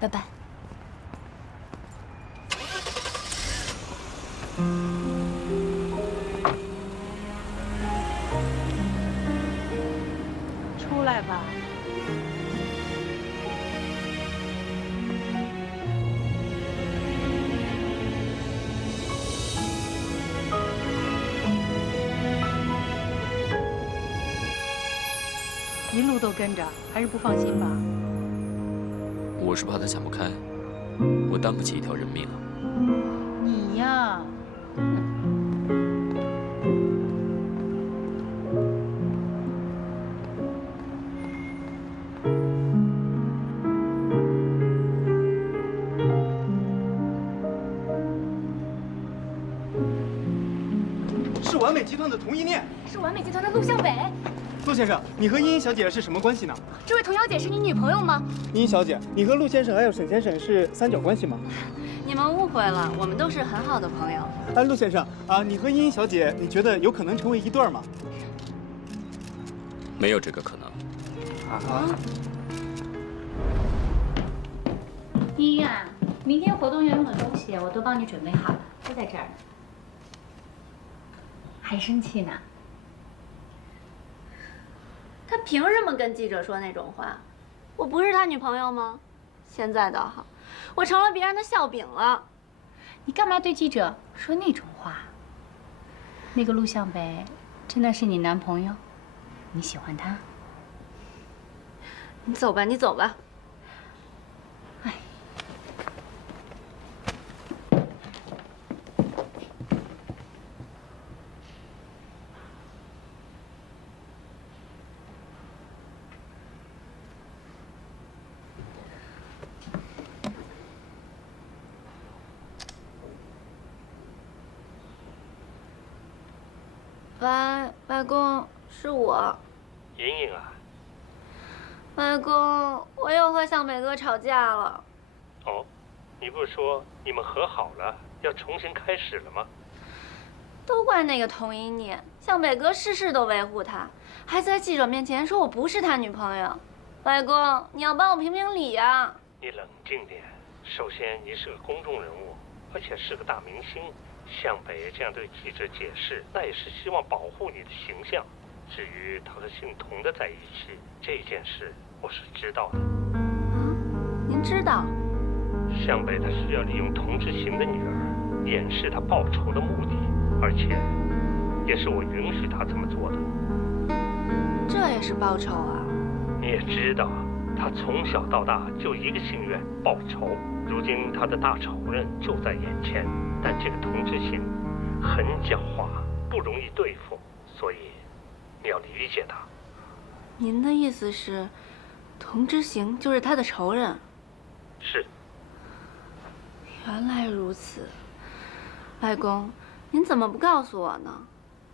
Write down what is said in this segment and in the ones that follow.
拜拜。出来吧。一路都跟着，还是不放心吧？我是怕他想不开，我担不起一条人命啊。你呀，是完美集团的童一念，是完美集团的陆向北。陆先生，你和茵茵小姐是什么关系呢？这位童小姐是你女朋友吗？茵茵小姐，你和陆先生还有沈先生是三角关系吗？你们误会了，我们都是很好的朋友。哎，陆先生啊，你和茵茵小姐，你觉得有可能成为一对吗？没有这个可能。啊？依依啊，明天活动要用的东西我都帮你准备好了，都在这儿呢。还生气呢？他凭什么跟记者说那种话？我不是他女朋友吗？现在倒好，我成了别人的笑柄了。你干嘛对记者说那种话？那个陆向北真的是你男朋友？你喜欢他？你走吧，你走吧。哎。外公，是我。莹莹啊。外公，我又和向北哥吵架了。哦，你不是说你们和好了，要重新开始了吗？都怪那个童一念，向北哥事事都维护他，还在记者面前说我不是他女朋友。外公，你要帮我评评理呀！你冷静点。首先，你是个公众人物，而且是个大明星。向北这样对记者解释，那也是希望保护你的形象。至于他和姓童的在一起这件事，我是知道的。您知道？向北他是要利用童志行的女儿，掩饰他报仇的目的，而且也是我允许他这么做的。这也是报仇啊？你也知道，他从小到大就一个心愿，报仇。如今他的大仇人就在眼前，但这个童志行很狡猾，不容易对付，所以你要理解他。您的意思是，童之行就是他的仇人？是。原来如此，外公，您怎么不告诉我呢？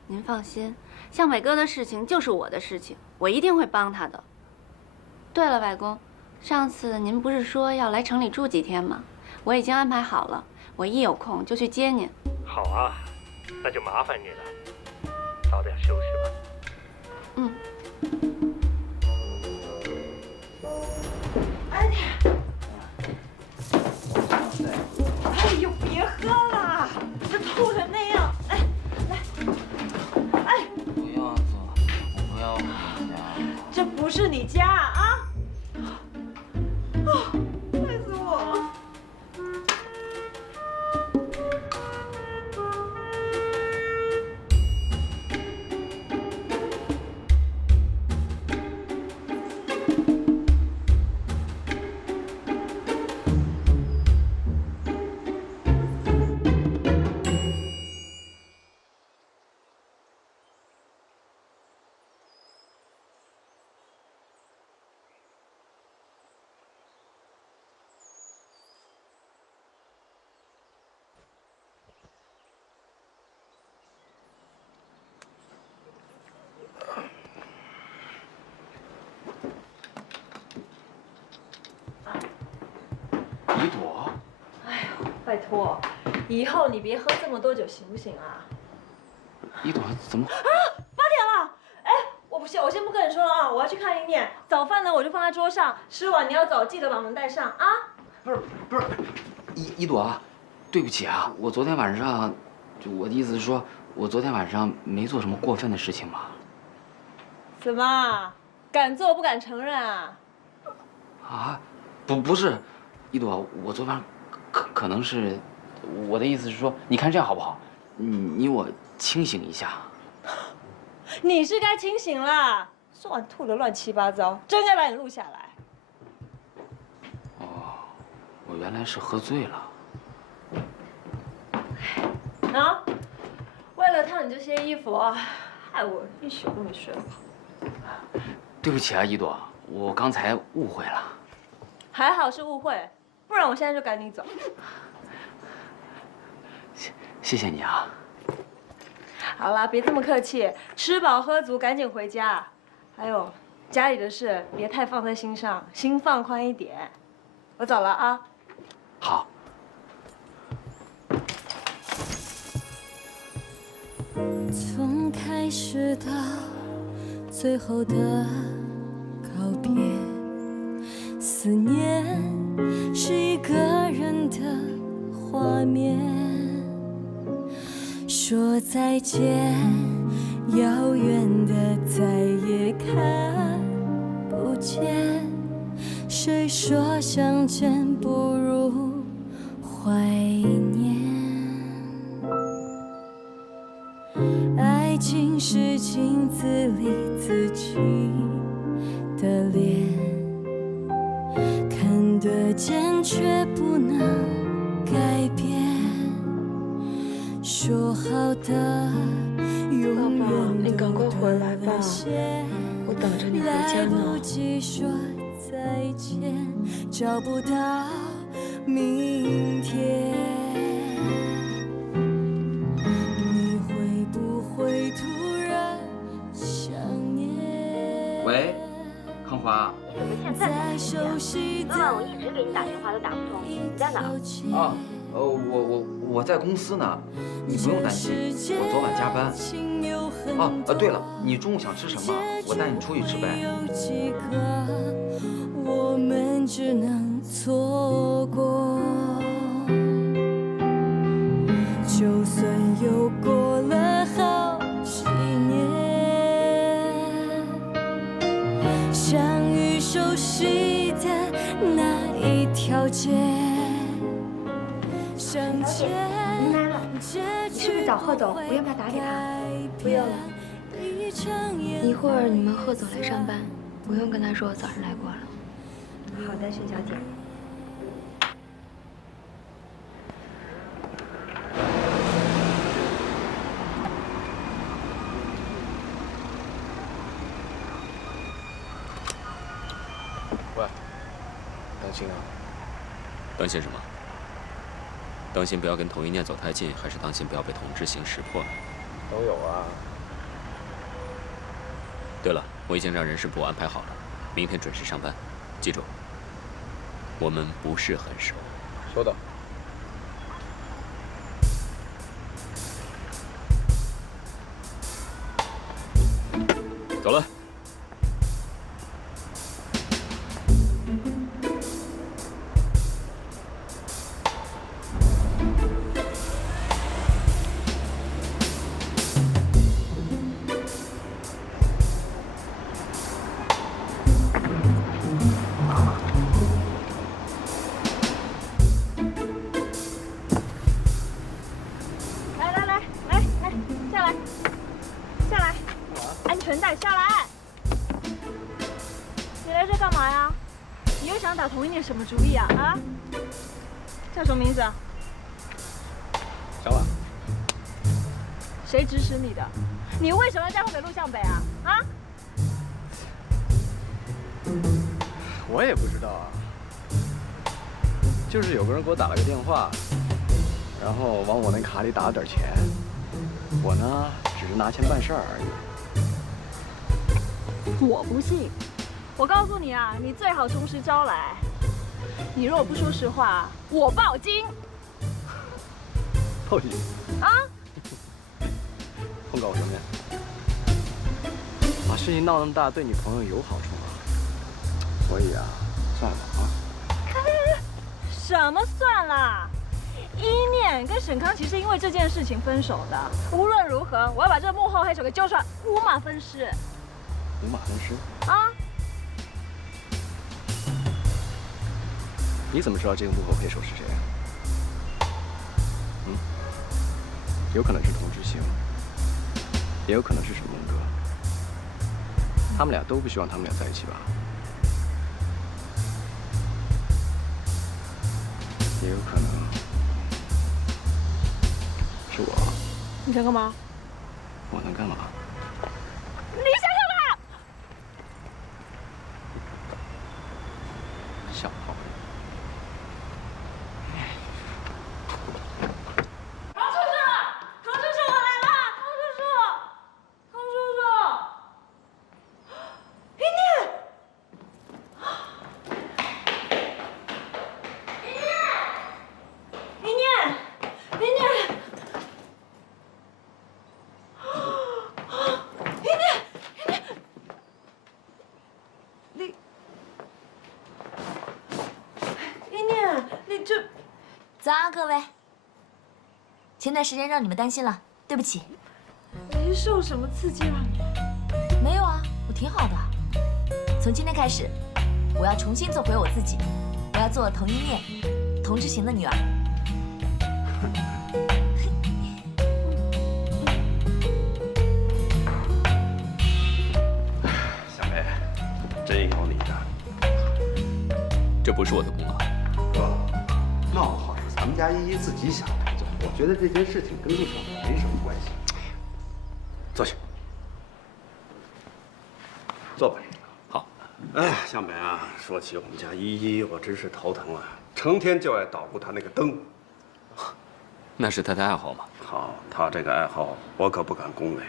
您放心，向北哥的事情就是我的事情，我一定会帮他的。对了，外公，上次您不是说要来城里住几天吗？我已经安排好了，我一有空就去接您。好啊，那就麻烦你了，早点休息吧。嗯。哎呦，别喝了，这吐成那样。来，哎，不要走，我不要回家。这不是你家啊！累死我了。一朵，哎呦，拜托，以后你别喝这么多酒，行不行啊？一朵怎么？啊，8点了！哎，我不行，我先不跟你说了啊，我要去看一面。早饭呢，我就放在桌上，吃完你要走，记得把门带上啊。不是，一朵啊，对不起啊，我昨天晚上，我的意思是说，我昨天晚上没做什么过分的事情嘛。怎么，敢做不敢承认啊？啊，不是，一朵，我昨晚可能是，我的意思是说，你看这样好不好？你我清醒一下。你是该清醒啦！说完吐得乱七八糟，真该把你录下来。哦，我原来是喝醉了。啊！为了烫你这些衣服，害我一宿都没睡好。对不起啊，一朵，我刚才误会了。还好是误会，不然我现在就赶你走。谢谢你啊。好啦，别这么客气，吃饱喝足，赶紧回家。还有家里的事别太放在心上，心放宽一点。我走了啊。好。从开始到最后的告别，思念是一个人的画面。说再见，遥远的再也看不见。谁说相见不如怀念？爱情是镜子里自己的脸，看得见却不能改变。说好的永远你赶快回来吧，我等着你回家呢。来不及说再见，找不到明天。你会不会突然想念？喂，康华。怎么现在才联系啊？昨晚我一直给你打电话都打不通，你在哪儿？啊，我在公司呢，你不用担心，我昨晚加班。对了，你中午想吃什么？我带你出去吃呗。我们只能错过，就算又过了好几年，相遇熟悉的那一条街。小姐，您来了，你是不是找贺总？我要不要打给他？不用了，一会儿你们贺总来上班，不用跟他说我早上来过了。好的，沈小姐。喂，担心啊？担心什么？当心不要跟童一念走太近，还是当心不要被同志性识破？都有啊。对了，我已经让人事部安排好了，明天准时上班。记住，我们不是很熟。收到。走了。打童一念什么主意啊？啊？叫什么名字？小婉。谁指使你的？你为什么要嫁祸给陆向北啊？啊？我也不知道啊，就是有个人给我打了个电话，然后往我那卡里打了点钱，我呢只是拿钱办事儿而已。我不信。我告诉你啊，你最好从实招来。你如果不说实话，我报警。报警？啊？控告我什么呀？把事情闹那么大，对女朋友有好处吗？所以啊，算了啊。什么算啦？一念跟沈康其实因为这件事情分手的。无论如何，我要把这个幕后黑手给揪出来，五马分尸。五马分尸？啊？你怎么知道这个幕后黑手是谁啊？有可能是童之行，也有可能是沈梦哥。他们俩都不希望他们俩在一起吧？也有可能是我。你想干嘛？我能干嘛？你想干嘛？小炮。唐叔叔，唐叔叔，我来了！唐叔叔，唐叔叔，一念，一念，一念。早安，各位。前段时间让你们担心了，对不起。没受什么刺激啊你？没有啊，我挺好的。从今天开始，我要重新做回我自己，我要做童一念、童之行的女儿。小梅，真有你的。这不是我的功劳。哥，闹不好是咱们家依依自己想这么做。我觉得这件事情跟陆小梅没什么关系。坐下，坐吧。好。哎呀，小梅啊，说起我们家依依，我真是头疼啊，成天就爱捣鼓她那个灯。那是她的爱好嘛。好，她这个爱好，我可不敢恭维。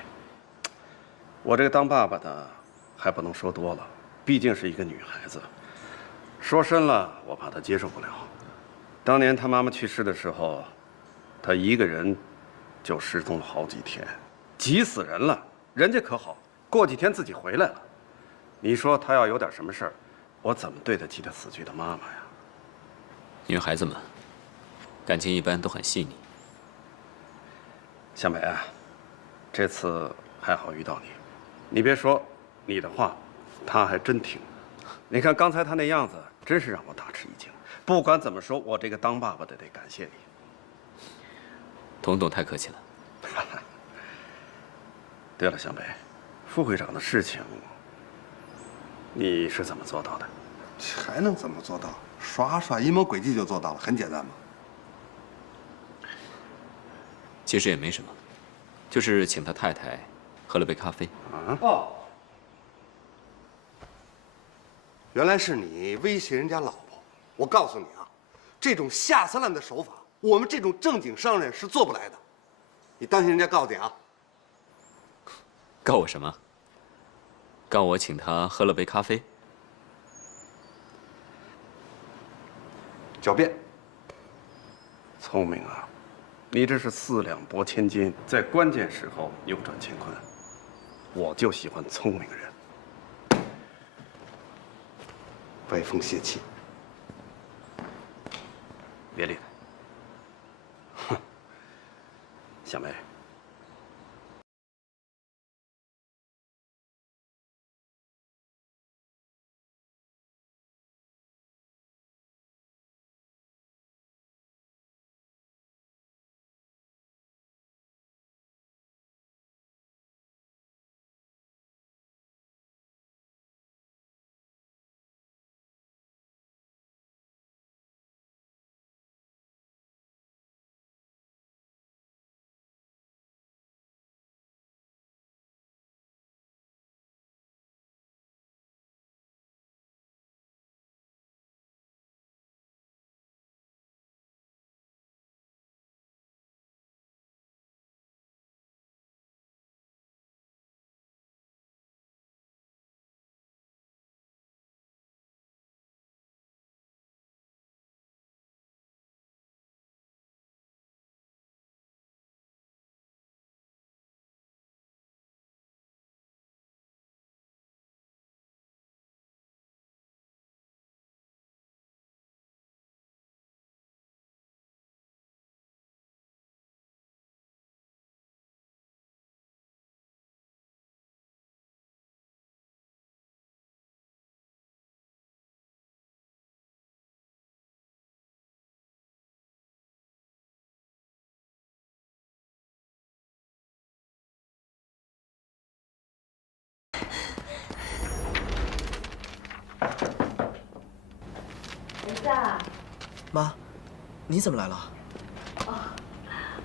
我这个当爸爸的，还不能说多了，毕竟是一个女孩子。说深了，我怕她接受不了。当年她妈妈去世的时候，她一个人就失踪了好几天，急死人了。人家可好，过几天自己回来了。你说她要有点什么事儿，我怎么对得起她死去的妈妈呀？女孩子们，感情一般都很细腻。小美啊，这次还好遇到你。你别说，你的话，她还真听。你看刚才她那样子，真是让我大吃一惊。不管怎么说，我这个当爸爸的得感谢你。童董太客气了。对了，小美，副会长的事情，你是怎么做到的？还能怎么做到？耍耍阴谋诡计就做到了，很简单嘛。其实也没什么，就是请他太太喝了杯咖啡。啊？哦，原来是你威胁人家老婆。我告诉你啊，这种下三滥的手法，我们这种正经商人是做不来的。你当心人家告你啊！告我什么？告我请他喝了杯咖啡？狡辩。聪明啊，你这是4两拨千斤，在关键时候扭转乾坤。我就喜欢聪明人。歪风邪气。别理他。哼，小梅。子啊。妈，你怎么来了？哦，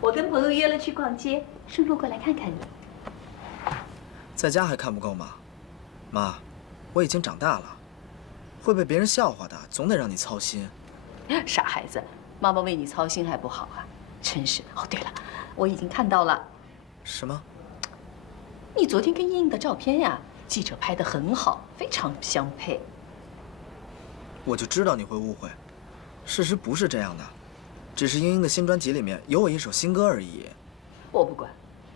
我跟朋友约了去逛街，顺路过来看看你。在家还看不够吗？妈，我已经长大了，会被别人笑话的，总得让你操心。傻孩子，妈妈为你操心还不好啊？真是。哦，对了，我已经看到了。什么？你昨天跟茵茵的照片呀，记者拍得很好，非常相配。我就知道你会误会，事实不是这样的，只是英英的新专辑里面有我一首新歌而已。我不管，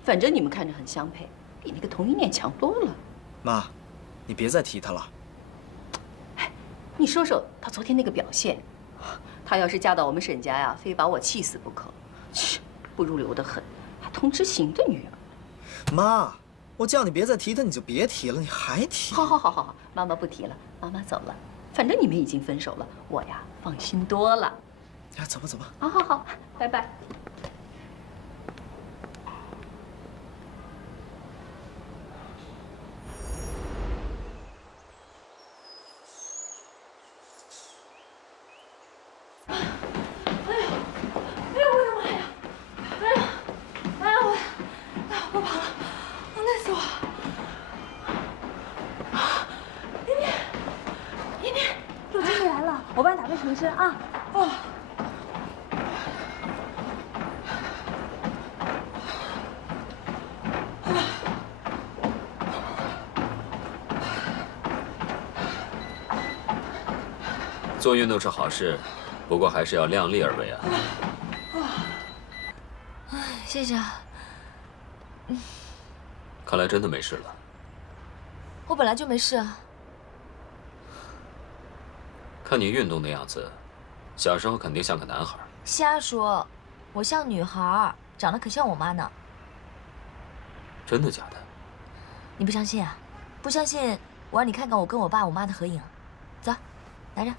反正你们看着很相配，比那个同一念强多了。妈，你别再提他了。哎，你说说他昨天那个表现，他要是嫁到我们沈家呀，非把我气死不可。切，不入流的很，还童知行的女儿。妈，我叫你别再提他，你就别提了，你还提。好，妈妈不提了，妈妈走了。反正你们已经分手了，我呀放心多了。哎，走吧走吧。好，拜拜。我帮你打杯橙汁啊！哦。做运动是好事，不过还是要量力而为啊。哎，谢谢啊。看来真的没事了。我本来就没事啊。看你运动的样子，小时候肯定像个男孩。瞎说，我像女孩，长得可像我妈呢。真的假的？你不相信啊？不相信，我让你看看我跟我爸我妈的合影。走，拿着。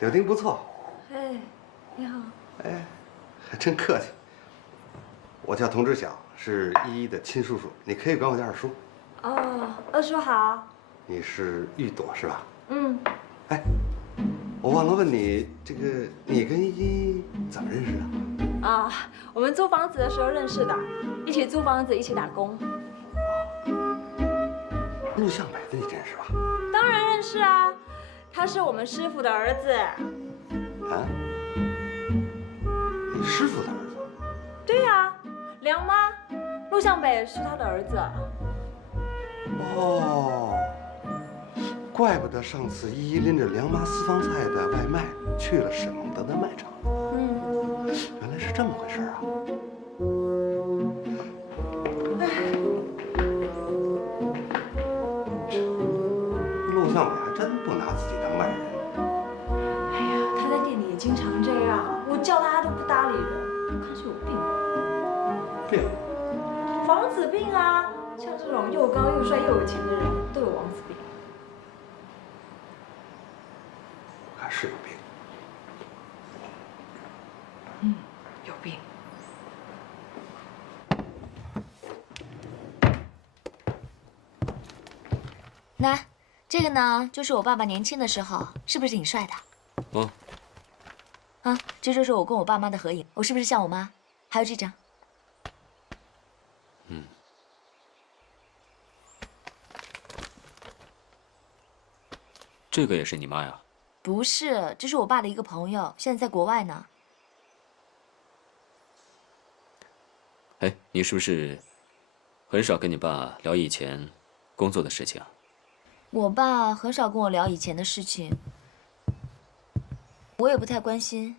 柳丁不错。哎，你好。哎，还真客气。我叫童志晓，是依依的亲叔叔，你可以管我叫二叔。哦，二叔好。你是玉朵是吧？嗯。哎，我忘了问你，这个你跟依依怎么认识的？啊，我们租房子的时候认识的，一起租房子，一起打工。陆向北的你认识吧？当然认识啊。他是我们师傅的儿子。啊？你师傅的儿子？对呀，梁妈，陆向北是他的儿子。哦，怪不得上次依依拎着梁妈私房菜的外卖去了沈梦德的卖场。嗯，原来是这么回事啊。陆向北还真不拿自己当外人。哎呀，他在店里也经常这样，我叫他都不搭理人，看是有病。病？王子病啊！像这种又高又帅又有钱的人都有王子病。我看是有病。嗯，有病。那这个呢，就是我爸爸年轻的时候，是不是挺帅的？嗯。啊，这就是我跟我爸妈的合影，我是不是像我妈？还有这张。嗯。这个也是你妈呀？不是，这是我爸的一个朋友，现在在国外呢。哎，你是不是很少跟你爸聊以前工作的事情啊？我爸很少跟我聊以前的事情，我也不太关心。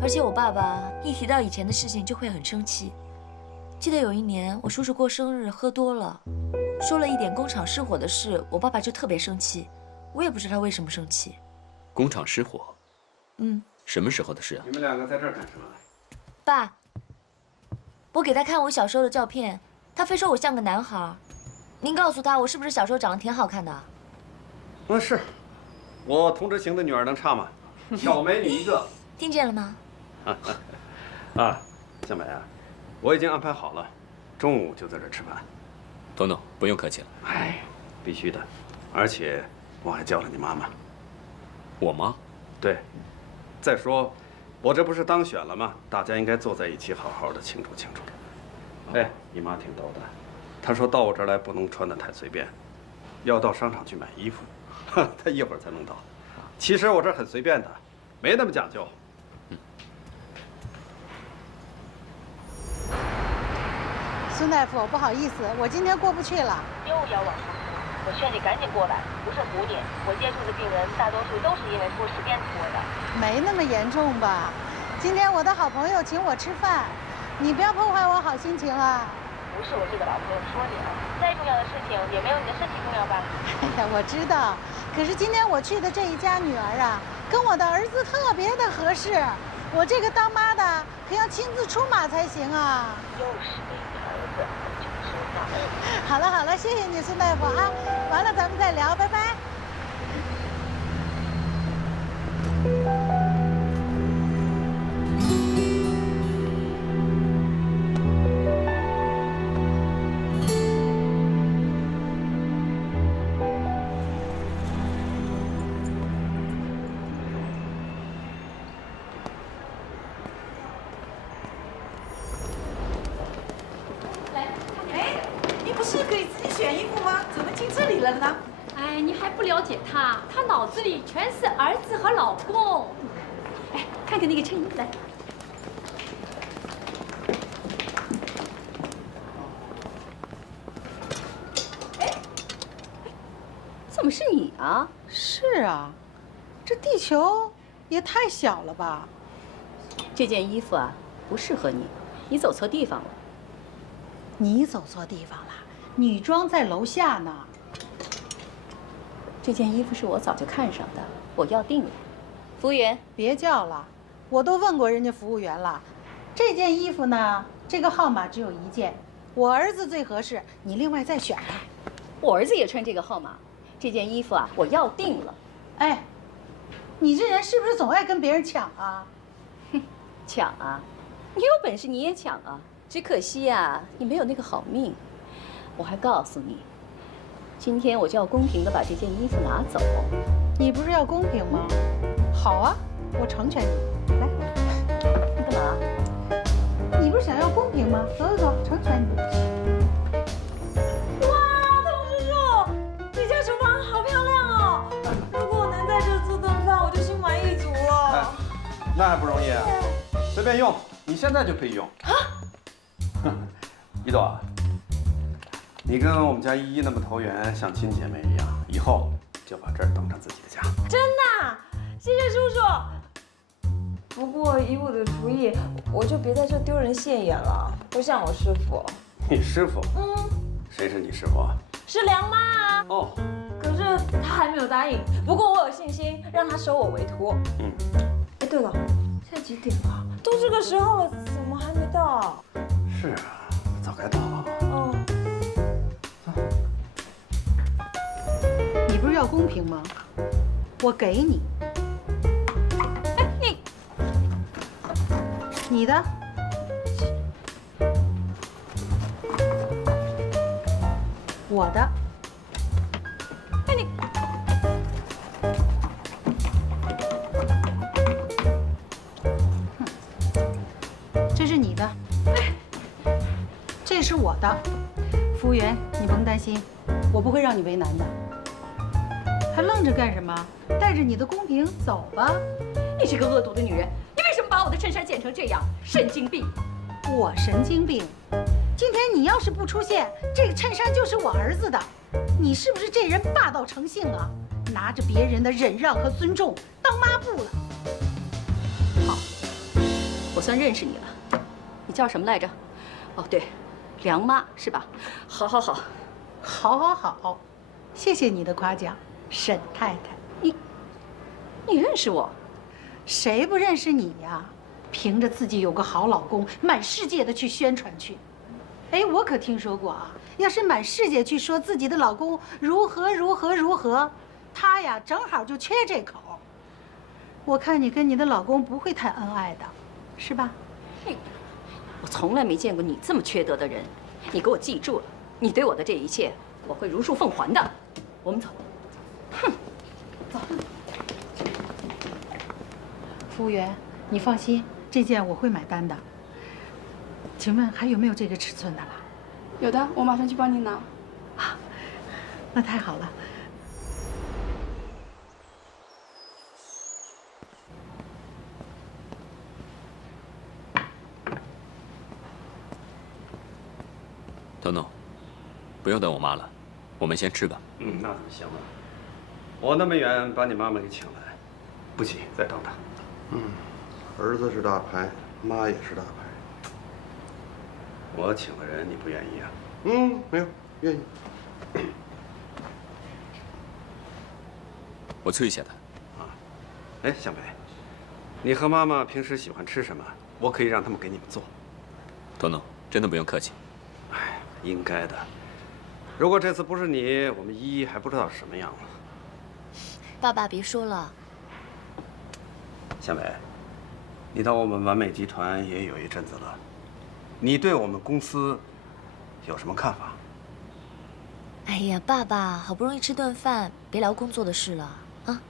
而且我爸爸一提到以前的事情就会很生气。记得有一年我叔叔过生日，喝多了，说了一点工厂失火的事，我爸爸就特别生气，我也不知道为什么生气。工厂失火？嗯。什么时候的事啊？你们两个在这儿干什么？爸，我给他看我小时候的照片，他非说我像个男孩。您告诉他，我是不是小时候长得挺好看的？是，我童知行的女儿能差吗？小美女一个。听见了吗？啊，向北啊，我已经安排好了，中午就在这儿吃饭。东东，不用客气了。哎，必须的，而且我还叫了你妈妈。我妈？对。再说，我这不是当选了吗？大家应该坐在一起，好好的庆祝庆祝。哎，你妈挺逗的，她说到我这儿来不能穿得太随便，要到商场去买衣服，她一会儿才能到。其实我这很随便的，没那么讲究。孙大夫，不好意思，我今天过不去了。又要往上拖，我劝你赶紧过来。不是胡点，我接触的病人大多数都是因为拖时间拖的。没那么严重吧？今天我的好朋友请我吃饭，你不要破坏我好心情啊。不是我这个老朋友说你了，再重要的事情也没有你的身体重要吧？哎呀，我知道，可是今天我去的这一家女儿啊，跟我的儿子特别的合适，我这个当妈的可要亲自出马才行啊。又是那个儿子，就知道。好了好了，谢谢你孙大夫啊，完了咱们再聊，拜拜。哎，你还不了解他，他脑子里全是儿子和老公。哎，看看那个衬衣，来。哎，怎么是你啊？是啊，这地球也太小了吧？这件衣服啊，不适合你，你走错地方了。你走错地方了，女装在楼下呢。这件衣服是我早就看上的，我要定了。服务员，别叫了，我都问过人家服务员了。这件衣服呢，这个号码只有一件，我儿子最合适，你另外再选吧。我儿子也穿这个号码，这件衣服啊，我要定了。哎，你这人是不是总爱跟别人抢啊？哼，抢啊！你有本事你也抢啊！只可惜呀，你没有那个好命。我还告诉你。今天我就要公平的把这件衣服拿走。你不是要公平吗？好啊，我成全你。来，你干嘛？你不是想要公平吗？走走走，成全你。哇，童叔叔，这家厨房好漂亮哦！如果我能在这做顿饭，我就心满意足了。哎，那还不容易啊，随便用，你现在就可以用。啊？一朵。你跟我们家依依那么投缘，像亲姐妹一样，以后就把这儿当成自己的家。真的，谢谢叔叔。不过以我的厨艺，我就别在这丢人现眼了，不像我师傅。你师傅？谁是你师傅啊？是梁妈啊。哦。可是她还没有答应，不过我有信心让她收我为徒。哎，对了，现在几点了？都这个时候了，怎么还没到？是啊，早该到了。你不是要公平吗？我给你。哎，你的。我的。哎你。这是你的。这是我的。服务员，你甭担心，我不会让你为难的。还愣着干什么？带着你的公平走吧。你这个恶毒的女人，你为什么把我的衬衫剪成这样？神经病！我神经病？今天你要是不出现，这个衬衫就是我儿子的。你是不是这人霸道成性啊？拿着别人的忍让和尊重当抹布了。好，我算认识你了。你叫什么来着？哦，对，梁妈是吧？好，好，好，好，好，好，谢谢你的夸奖。沈太太，你认识我？谁不认识你呀？凭着自己有个好老公，满世界的去宣传去。哎，我可听说过啊，要是满世界去说自己的老公如何如何如何，他呀正好就缺这口。我看你跟你的老公不会太恩爱的，是吧？嘿，我从来没见过你这么缺德的人。你给我记住了，你对我的这一切，我会如数奉还的。我们走。哼，走。服务员，你放心，这件我会买单的。请问还有没有这个尺寸的了？有的，我马上去帮你拿。啊，那太好了。东东，不用等我妈了，我们先吃吧。那行了。我那么远把你妈妈给请来，不急，再等等。儿子是大牌，妈也是大牌。我请了人，你不愿意啊？没有，愿意。我催一下他。哎，向北，你和妈妈平时喜欢吃什么？我可以让他们给你们做。东东，真的不用客气。哎，应该的。如果这次不是你，我们依依还不知道什么样了。爸爸，别说了。向北，你到我们完美集团也有一阵子了，你对我们公司有什么看法？哎呀，爸爸，好不容易吃顿饭，别聊工作的事了啊！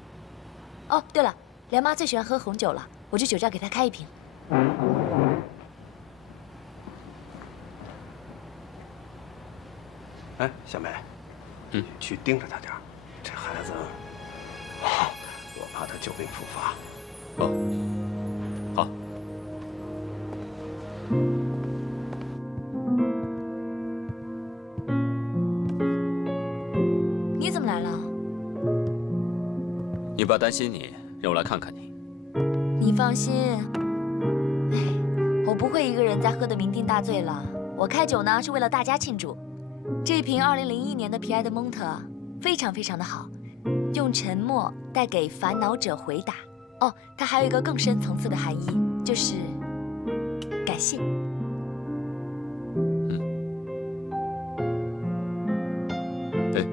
哦，对了，梁妈最喜欢喝红酒了，我去酒窖给她开一瓶。哎，向北，去盯着他点儿，这孩子，我怕他旧病复发。好。你怎么来了？你爸担心你，让我来看看你。你放心，哎，我不会一个人再喝得酩酊大醉了。我开酒呢，是为了大家庆祝。这瓶2001年的皮埃德蒙特非常非常的好，用沉默带给烦恼者回答。哦，它还有一个更深层次的含义，就是感谢。对，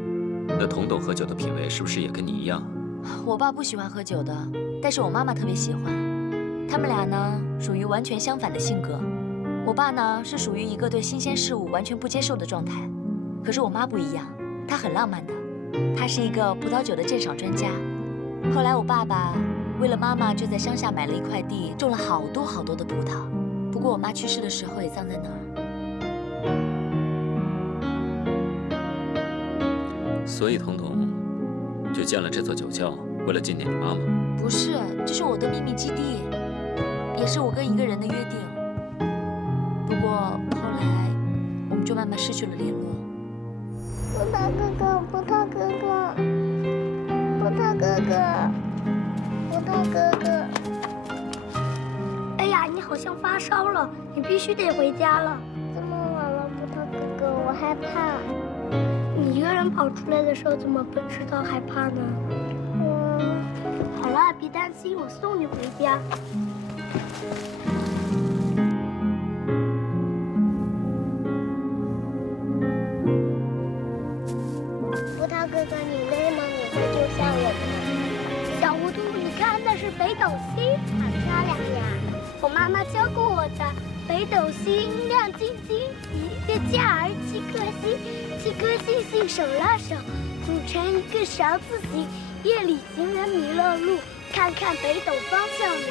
那童董喝酒的品味是不是也跟你一样？我爸不喜欢喝酒的，但是我妈妈特别喜欢。他们俩呢，属于完全相反的性格。我爸呢，是属于一个对新鲜事物完全不接受的状态，可是我妈不一样，她很浪漫的。她是一个葡萄酒的鉴赏专家。后来我爸爸为了妈妈，就在乡下买了一块地，种了好多好多的葡萄。不过我妈去世的时候也葬在那儿。所以童董就建了这座酒窖，为了纪念你妈妈。不是，这是我的秘密基地，也是我跟一个人的约定。不过后来我们就慢慢失去了联络。葡萄哥哥，葡萄哥哥，葡萄哥哥，葡萄哥哥。哎呀，你好像发烧了，你必须得回家了。这么晚了，葡萄哥哥，我害怕。你一个人跑出来的时候，怎么不知道害怕呢？好了，别担心，我送你回家。葡萄哥哥，你累吗？你会救下我吗？小糊涂，你看那是北斗星，好漂亮呀！我妈妈教过我的。北斗星亮晶晶，一个架儿7颗星，7颗星星手拉手，组成一个勺字形。夜里行人迷了路，看看北斗方向明。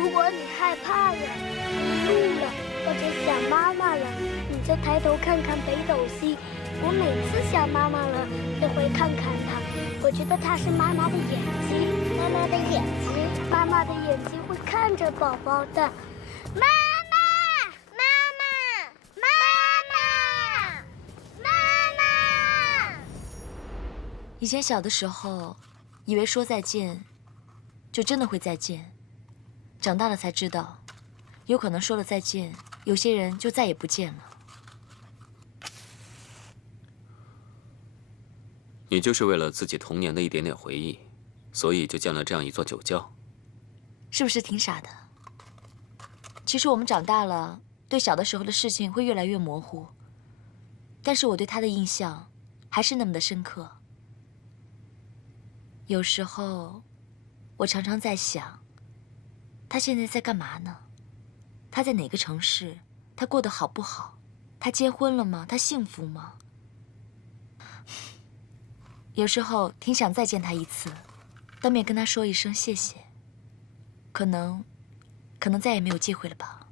如果你害怕了、迷路了，或者想妈妈了，你就抬头看看北斗星。我每次想妈妈了，也会看看她。我觉得她是妈妈的眼睛，妈妈的眼睛，妈妈的眼睛会看着宝宝的。妈妈，妈妈，妈妈，妈妈。以前小的时候，以为说再见，就真的会再见。长大了才知道，有可能说了再见，有些人就再也不见了。你就是为了自己童年的一点点回忆，所以就建了这样一座酒窖，是不是挺傻的？其实我们长大了，对小的时候的事情会越来越模糊，但是我对他的印象还是那么的深刻。有时候，我常常在想，他现在在干嘛呢？他在哪个城市？他过得好不好？他结婚了吗？他幸福吗？有时候挺想再见他一次，当面跟他说一声谢谢。可能再也没有机会了吧。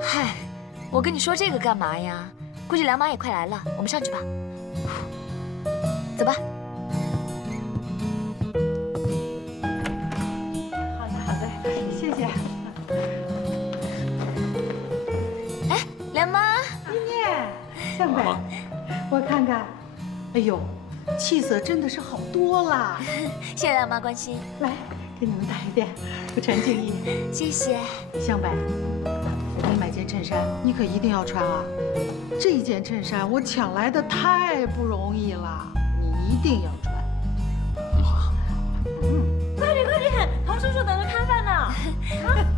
嗨，我跟你说这个干嘛呀？估计梁妈也快来了，我们上去吧。走吧。好的，谢谢。哎，梁妈，妮妮，向北，我看看，哎呦，气色真的是好多了。谢谢梁妈关心。来，给你们打一点，不传敬意。谢谢。向北，我给你买件衬衫，你可一定要穿啊！这件衬衫我抢来的太不容易了，你一定要穿。快点，童叔叔等着看饭呢。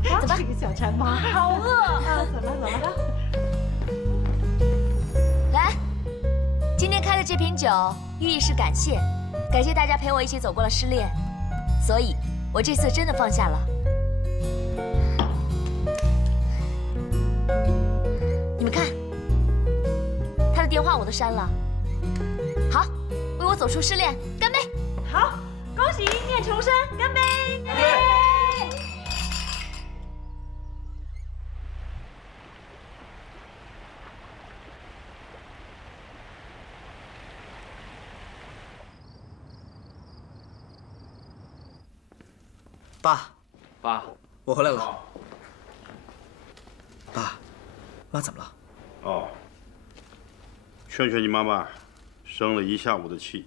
走吧，这个小馋妈，好饿啊！走了。来，今天开的这瓶酒，寓意是感谢大家陪我一起走过了失恋，所以我这次真的放下了。你们看，他的电话我都删了。好，为我走出失恋，干杯！好，恭喜一念重生，干杯！干杯！爸，我回来了。爸，妈怎么了？哦，劝劝你妈妈，生了一下午的气。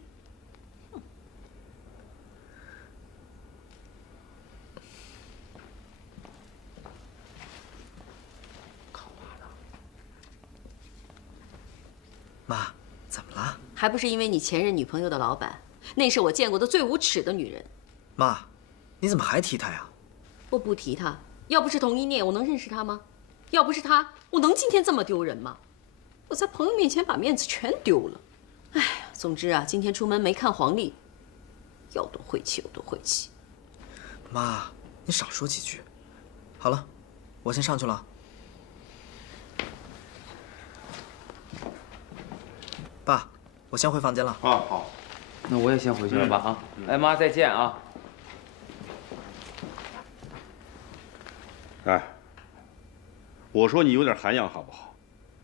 妈，怎么了？还不是因为你前任女朋友的老板，那是我见过的最无耻的女人。妈，你怎么还提她呀？我不提她，要不是童一念，我能认识她吗？要不是她，我能今天这么丢人吗？我在朋友面前把面子全丢了。哎呀，总之啊，今天出门没看黄历，要多晦气有多晦气。妈，你少说几句。好了，我先上去了。爸，我先回房间了。啊，好。那我也先回去了吧啊！哎，妈，再见啊！哎，我说你有点涵养好不好？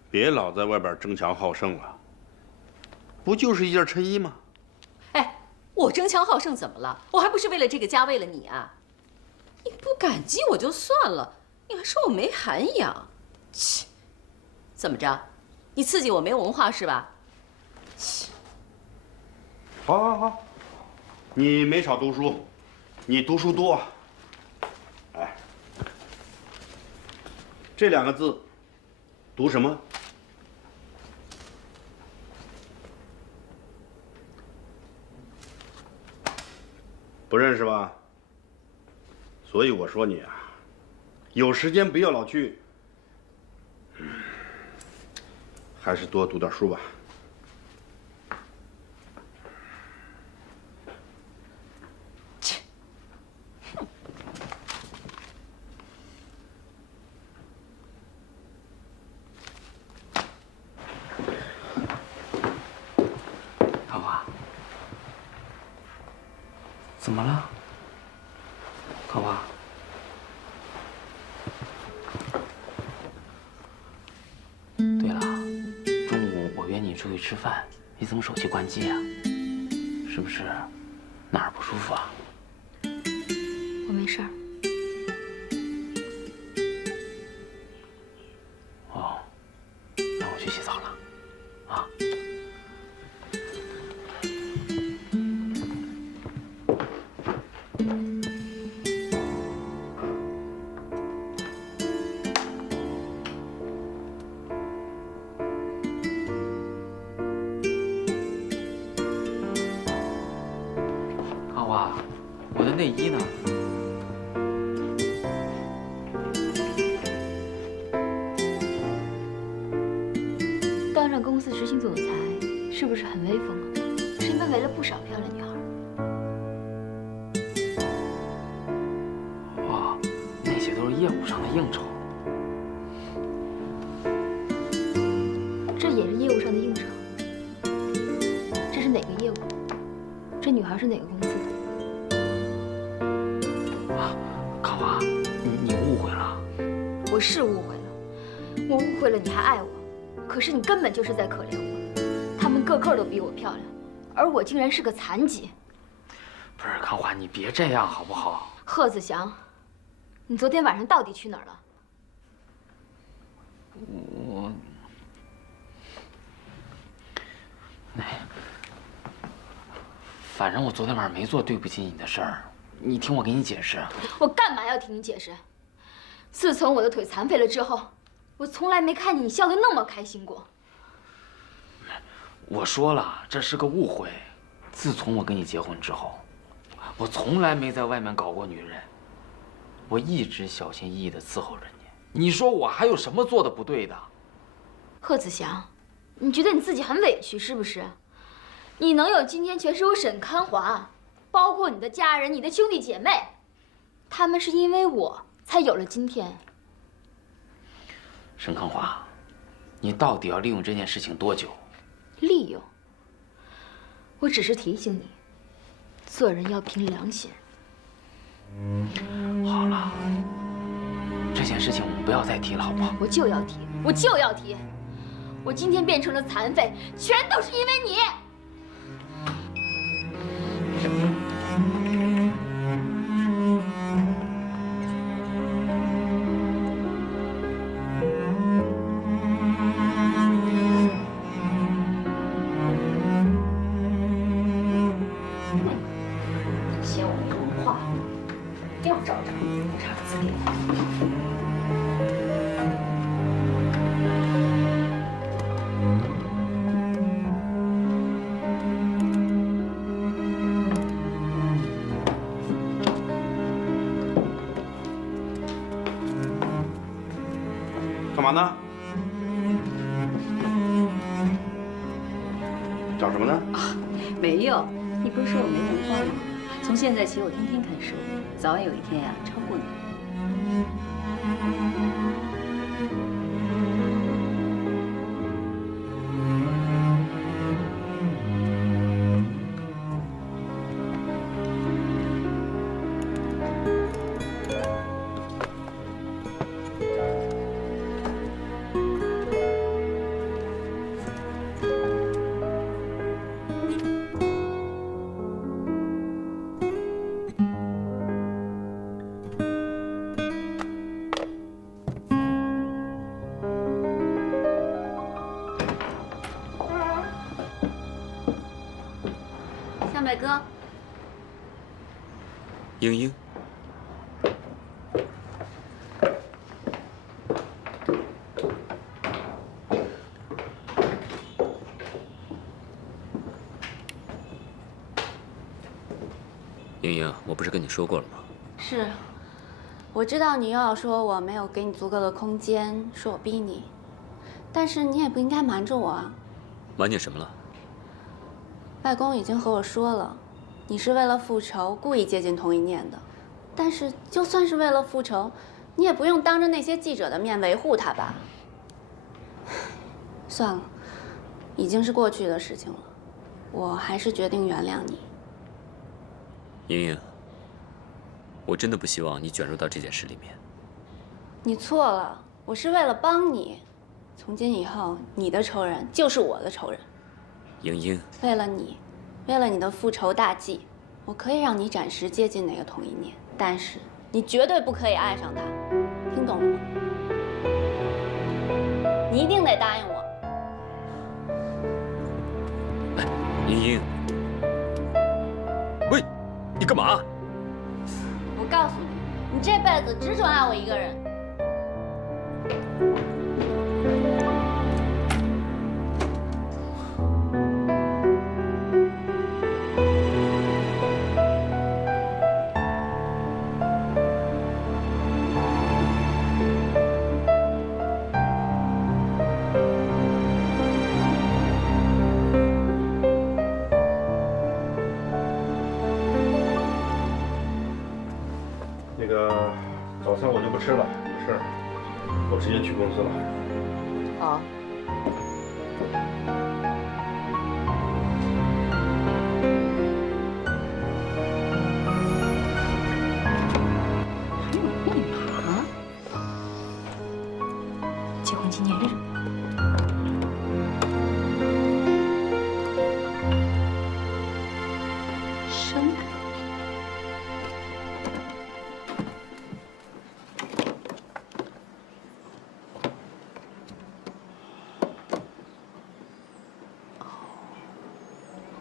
别老在外边争强好胜了。不就是一件衬衣吗？哎，我争强好胜怎么了？我还不是为了这个家，为了你啊！你不感激我就算了，你还说我没涵养，切！怎么着？你刺激我没文化是吧？切！好，你没少读书，你读书多。哎，这两个字读什么？不认识吧？所以我说你啊，有时间不要老去，还是多读点书吧。怎么了，桃花？对了，中午我约你出去吃饭，你怎么手机关机啊？是不是哪儿不舒服啊？我没事儿。哦，那我去洗澡了，啊。我的内衣呢？到当上公司执行总裁，是不是很威风啊？身边围了不少漂亮女孩。哇，那些都是业务上的应酬。这也是业务上的应酬。这是哪个业务？这女孩是哪个公司的？啊，康华，你误会了。我是误会了，我误会了，你还爱我，可是你根本就是在可怜我。他们个个都比我漂亮，而我竟然是个残疾。不是康华，你别这样好不好？贺子祥，你昨天晚上到底去哪儿了？我，反正我昨天晚上没做对不起你的事儿，你听我给你解释。我干嘛要听你解释？自从我的腿残废了之后，我从来没看见你笑得那么开心过。我说了，这是个误会。自从我跟你结婚之后，我从来没在外面搞过女人，我一直小心翼翼地伺候着你。你说我还有什么做的不对的？贺子祥，你觉得你自己很委屈是不是？你能有今天，全是我沈康华，包括你的家人、你的兄弟姐妹，他们是因为我才有了今天。沈康华，你到底要利用这件事情多久？利用？我只是提醒你，做人要凭良心。好了，这件事情我们不要再提了，好不好？我就要提，我就要提。我今天变成了残废，全都是因为你。嫌我没文化，又找着不查资料。干嘛呢？找什么呢？没有，你不是说我没文化吗？从现在起，我天天看书，早晚有一天呀，超过你。向北哥，英英，英英，我不是跟你说过了吗？是，我知道你又要说我没有给你足够的空间，说我逼你，但是你也不应该瞒着我啊。瞒你什么了？外公已经和我说了，你是为了复仇故意接近童一念的。但是就算是为了复仇，你也不用当着那些记者的面维护他吧。算了，已经是过去的事情了，我还是决定原谅你。英英，我真的不希望你卷入到这件事里面。你错了，我是为了帮你。从今以后，你的仇人就是我的仇人。英英，为了你，为了你的复仇大计，我可以让你暂时接近那个童一念，但是你绝对不可以爱上他，听懂了吗？你一定得答应我。英英，喂，你干嘛？我告诉你，你这辈子只准爱我一个人。吃了，有事儿，我直接去公司了。好。结婚纪念日。生日。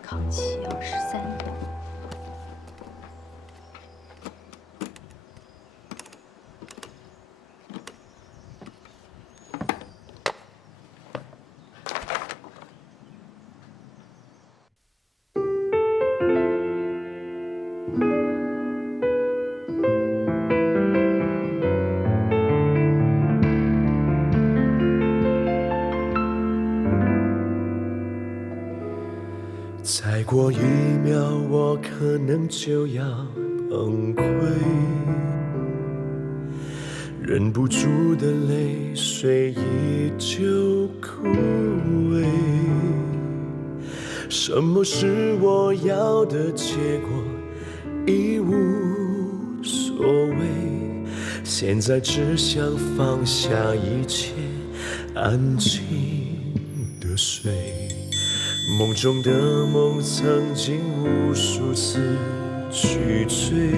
康熙23年。再过1秒，我可能就要崩溃，忍不住的泪水依旧枯萎。什么是我要的结果，已无所谓。现在只想放下一切，安静的睡。梦中的梦曾经无数次去追，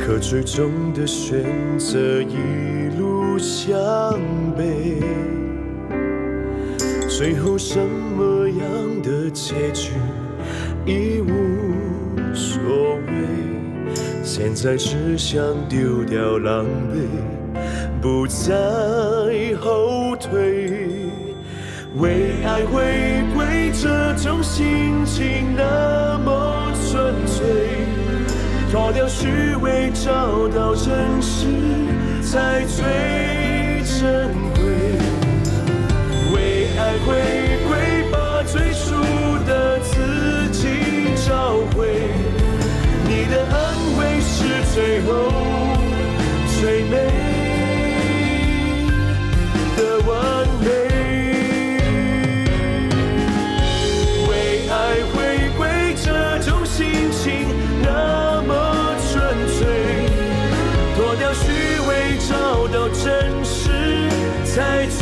可最终的选择一路向北。最后什么样的结局已无所谓，现在只想丢掉狼狈，不再后退。为爱回归这种心情那么纯粹，脱掉虚伪，找到真实才最珍贵。为爱回归，把最初的自己找回。你的安慰是最后最美的完美。心情那么纯粹，脱掉虚伪，找到真实才最